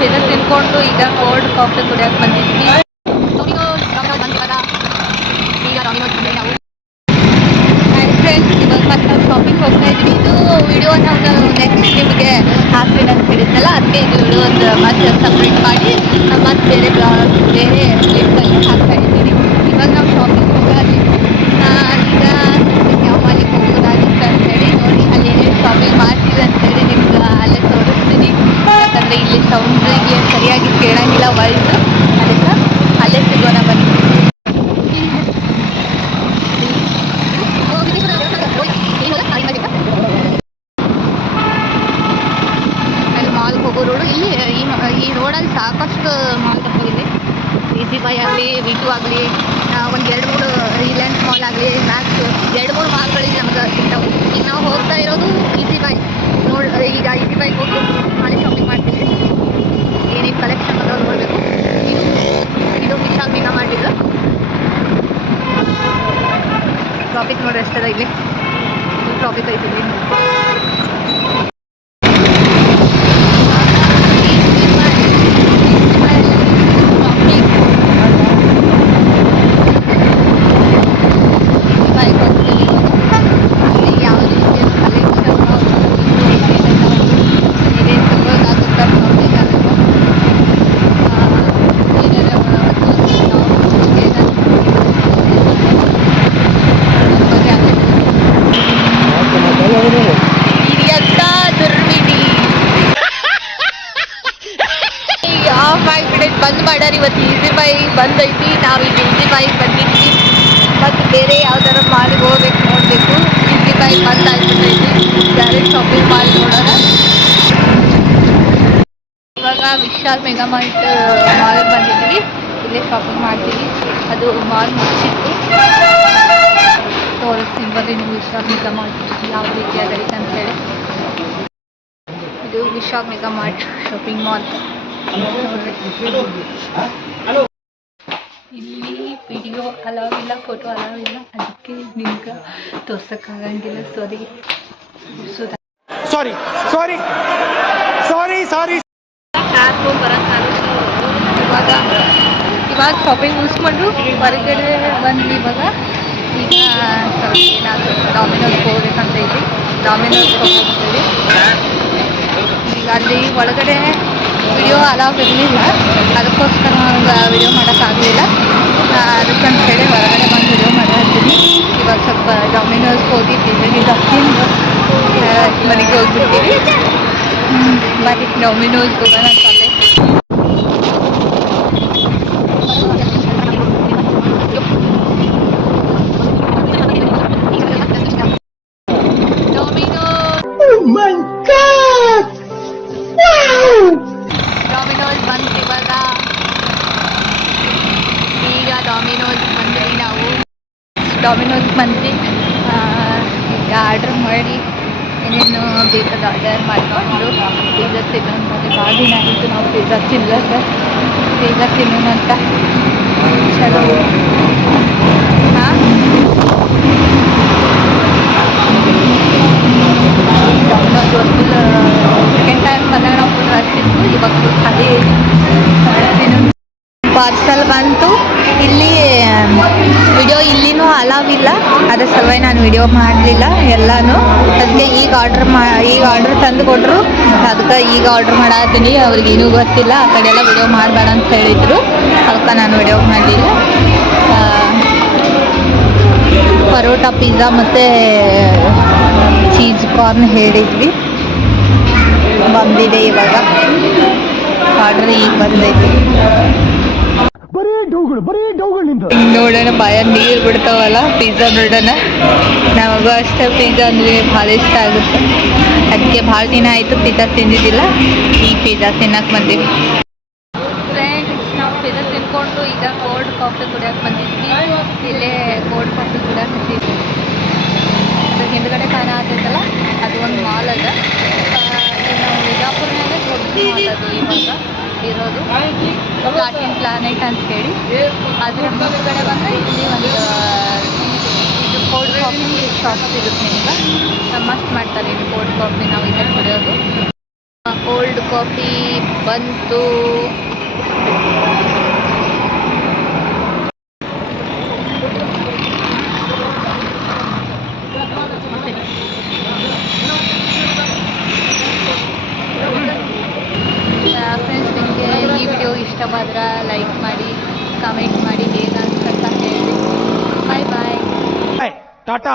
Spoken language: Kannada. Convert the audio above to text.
ಪಿಜ್ಜಾ ತಿನ್ಕೊಂಡು ಈಗ ಕೋಲ್ಡ್ ಕಾಫಿ ಕುಡಿಯಕ್ಕೆ ಬಂದಿದ್ವಿ ಶಾಪಿಂಗ್ ವಿಡಿಯೋ ನೆಕ್ಸ್ಟ್ ನಿಮಗೆ ಅದಕ್ಕೆ ಇದು ಒಂದು ಮತ್ತೆ ಸಪ್ರೇಟ್ ಮಾಡಿ, ಮತ್ತೆ ಬೇರೆ ಬೇರೆ ಕ್ಲಿಪ್ಪಲ್ಲಿ ಹಾಕ್ತಾ ಇದ್ದೀನಿ ಇವಾಗ ನಾವು ಶಾಪಿಂಗ್ ಹೋಗೋದು ಈಗ ಯಾವ ಮಾಲಿಗೆ ಹೋಗೋದಾಗಿತ್ತು ಅಂತೇಳಿ ನೋಡಿ ಅಲ್ಲಿ ಏನೇನು ಶಾಪಿಂಗ್ ಮಾಡ್ತೀವಿ ಅಂತೇಳಿ ನಿಮ್ಗೆ ಅಲ್ಲೇ ತೋರಿಸ್ತೀನಿ ಯಾಕಂದರೆ ಇಲ್ಲಿ ಸೌಂಡ್ರಿಗೆ ಸರಿಯಾಗಿ ವಾಯ್ಸು ಅದಕ್ಕೆ ಅಲ್ಲೇ ಸಿಗೋಣ ಬನ್ನಿ. ಅಲ್ಲಿ ಮಾಲ್ಗೆ ಹೋಗೋ ರೋಡು. ಇಲ್ಲಿ, ಈ ರೋಡಲ್ಲಿ ಸಾಕಷ್ಟು ಮಾಲ್ ಬರ್ತಾವಿದೆ ಈಸಿ ಬೈ ಆಗಲಿ ವಿ ಟು ಆಗಲಿ ಒಂದು ಎರಡು ಮೂರು ರಿಲಯನ್ಸ್ ಮಾಲ್ ಆಗಲಿ, ಮ್ಯಾಕ್ಸ್ ಎರಡು ಮೂರು ಮಾಲ್ಗಳಿಗೆ ನಮ್ಗೆ ಸಿಗ್ತಾವೆ. ಈಗ ನಾವು ಹೋಗ್ತಾ ಇರೋದು ಈಸಿ ಬೈ ನೋಡಿ, ಈಗ ಈಸಿ ಬೈಗೆ ಹೋಗಿ ಅಲ್ಲಿ ಶಾಪಿಂಗ್ ಮಾಡ್ತೀವಿ ಏನೇನು ಕಲೆಕ್ಷನ್ ಅದಾವ ನೋಡಬೇಕು ಇದು ಇದು ವಿಶಾಲ್ ಮೀನಾ ಮಾಡಿದ್ದು ನೋಡಿ ಇಲ್ಲಿ ಟ್ರಾಫಿಕ್ ಐತಿ ಇಲ್ಲಿ ಇವತ್ತು ಈಸಿ ಬೈ ಬಂದೈತಿ, ನಾವು ಈಗ ಈಸಿ ಬೈ ಬಂದಿದ್ವಿ. ಮತ್ತು ಬೇರೆ ಯಾವ್ದಾರ ಮಾಲಿಗೆ ಹೋಗ್ಬೇಕು ನೋಡಬೇಕು. ಈಸಿ ಬೈ ಬಂದ್ ಆಗ್ಬಿಟ್ಟೈತಿ ಶಾಪಿಂಗ್ ಮಾಲ್ ನೋಡೋಣ. ಇವಾಗ ವಿಶಾಲ್ ಮೆಗಾ ಮಾರ್ಟ್ ಮಾಲ್ ಬಂದಿದ್ವಿ ಇಲ್ಲೇ ಶಾಪಿಂಗ್ ಮಾಡ್ತೀವಿ. ಅದು ಮಾಲ್ ಮುಚ್ಚಿತ್ತು ತೋರಿಸ್ತೀನಿ ನೀವು ವಿಶಾಲ್ ಮೆಗಾ ಮಾರ್ಟ್ ಯಾವ ರೀತಿ ಅದೈತೆ ಅಂತೇಳಿ ಇದು Vishal Mega Mart shopping mall ಇಲ್ಲಿ ವಿಡಿಯೋ ಅಲಾವ್ ಇಲ್ಲ ಫೋಟೋ ಅಲಾವ್ ಇಲ್ಲ. ಅದಕ್ಕೆ ನಿಮ್ಗೆ ತೋರ್ಸೋಕ್ಕಾಗಂಗಿಲ್ಲ. ಸಾರಿ ಸಾರಿ ಸಾರಿ ಸಾರಿ ಸಾರಿ ಇವಾಗ ಇವಾಗ ಶಾಪಿಂಗ್ ಮುಗಿಸ್ಕೊಂಡು ಹೊರಗಡೆ ಬಂದ್ವಿ ಇವಾಗ. ಈಗ ಸ್ವಲ್ಪ ಏನಾದರೂ ಡಾಮಿನೋಸ್ ಹೋಗ್ಬೇಕಂತ ಇದ್ವಿ. ಡಾಮಿನೋಸ್ ಹೋಗ್ತೀವಿ ಈಗ ಅಲ್ಲಿ ಒಳಗಡೆ ವಿಡಿಯೋ ಅಲಾವ್ ಇರಲಿಲ್ಲ. ಅದಕ್ಕೋಸ್ಕರ ನಾನು ವಿಡಿಯೋ ಮಾಡೋಕ್ಕಾಗಲಿಲ್ಲ. ಅದಕ್ಕಂತ ಹೇಳಿ ಹೊರಗಡೆ ಬಂದು ವಿಡಿಯೋ ಮಾಡ್ತೀನಿ ಇವಾಗ ಸ್ವಲ್ಪ ಡಾಮಿನೋಸ್ ಹೋಗಿ ತಿಂದು ಆ, ಮನೆಗೆ ಹೋಗ್ಬಿಡ್ತೀವಿ. ಬರೀ ಡೊಮಿನೋಸ್ ಹೋಗೋಣ ಡೊಮಿನೋಸ್ ಬಂದು ಆರ್ಡ್ರ್ ಮಾಡಿ ಏನೇನು ಬೇಕಾದ ಆರ್ಡರ್ ಮಾಡಿಕೊಂಡು ಪಿಜ್ಜಾ ತಿನ್ನೋಣ ಮತ್ತು ಭಾಳ ದಿನ ಆಗಿತ್ತು ನಾವು ಪಿಜ್ಜಾ ತಿನ್ಲಕ್ಕ ಪಿಜ್ಜಾ ತಿನ್ನೋಣ ಅಂತ. ಚಲೋ ಹಾಂ ಡಾಮಿನೋಸ್ ಗೊತ್ತಿಲ್ಲ. ಸಲುವಾಗಿ ನಾನು ವಿಡಿಯೋ ಮಾಡಲಿಲ್ಲ, ಎಲ್ಲನೂ. ಅದಕ್ಕೆ ಈಗ ಆರ್ಡ್ರ್ ಮಾ, ಈಗ ಆರ್ಡ್ರ್ ತಂದು ಕೊಟ್ಟರು ಅದಕ್ಕೆ ಈಗ ಆರ್ಡ್ರ್ ಮಾಡತ್ತೀನಿ ಅವ್ರಿಗೆ ಏನೂ ಗೊತ್ತಿಲ್ಲ. ಆ ಕಡೆ ಎಲ್ಲ ವಿಡಿಯೋ ಮಾಡಬೇಡ ಅಂತ ಹೇಳಿದರು. ಅದಕ್ಕೆ ನಾನು ವಿಡಿಯೋ ಮಾಡಲಿಲ್ಲ. ಪರೋಟ ಪಿಜ್ಜಾ ಮತ್ತು ಚೀಸ್ ಕಾರ್ನ್ ಹೇಳಿದ್ವಿ. ಬಂದಿದೆ ಇವಾಗ. ಆರ್ಡ್ರ್ ಈಗ ಬಂದೈತಿ. ಬರೀ ಡೌಗಳು ಬರೀ ಡೌಗಳು ನಿಂದು. ನೋಡೋಣ ಬಾಯ ನೀರು ಬಿಡ್ತಾವಲ್ಲ ಪಿಜ್ಜಾ ನೋಡೋಣ ನಮಗೂ ಅಷ್ಟೇ ಪಿಜ್ಜಾ ಅಂದ್ರೆ ಭಾಳ ಇಷ್ಟ ಆಗುತ್ತೆ. ಅದಕ್ಕೆ ಭಾಳ ದಿನ ಆಯ್ತು ಪಿಜ್ಜಾ ತಿಂದಿದ್ದಿಲ್ಲ ಈ ಪಿಜ್ಜಾ ತಿನ್ನಕ್ಕೆ ಬಂದೀವಿ. ಫ್ರೆಂಡ್ಸ್ ನಾವು ಪಿಜ್ಜಾ ತಿನ್ಕೊಂಡು ಈಗ ಕೋಲ್ಡ್ ಕಾಫಿ ಕುಡಿಯೋಕೆ ಬಂದಿದ್ವಿ. ಇಲ್ಲೇ ಕೋಲ್ಡ್ ಕಾಫಿ ಕುಡಿಯೋಕೆ ಅದು ಹಿಂದ್ಗಡೆ ಕಾಣ ಆಗ್ತೈತಲ್ಲ ಅದು ಒಂದು ಮಾಲ್ ಅದ. ನಾವು ಬಿಜಾಪುರ್ನಾಗ ದೊಡ್ಡ ಮಾಲ್ ಅದು ಇವಾಗ. ಇರೋದು. ಪ್ಲಾಟಿನ್ ಪ್ಲಾನೆಟ್ ಅಂತ ಹೇಳಿ. ಅದ್ರ ಮುಂದ್ಗಡೆ ಬಂದರೆ ಇಲ್ಲಿ ಒಂದು ಇದು ಕೋಲ್ಡ್ ಕಾಫಿ ಶಾಪ್ ಸಿಗುತ್ತೆ ನಿಮ್ಗೆ. ಮಸ್ತ್ ಮಾಡ್ತಾರೆ ಇಲ್ಲಿ ಕೋಲ್ಡ್ ಕಾಫಿ ನಾವು ಇಲ್ಲಿ ಕುಡಿಯೋದು ಕೋಲ್ಡ್ ಕಾಫಿ ಬಂತು ಫ್ರೆಂಡ್ಸ್ ನಿಮಗೆ ಈ ವಿಡಿಯೋ ಲೈಕ್ ಮಾಡಿ ಕಮೆಂಟ್ ಮಾಡಿ ಏನಂತ ಹೇಳಿ ಹೇಳಿ ಬಾಯ್ ಬಾಯ್ ಟಾಟಾ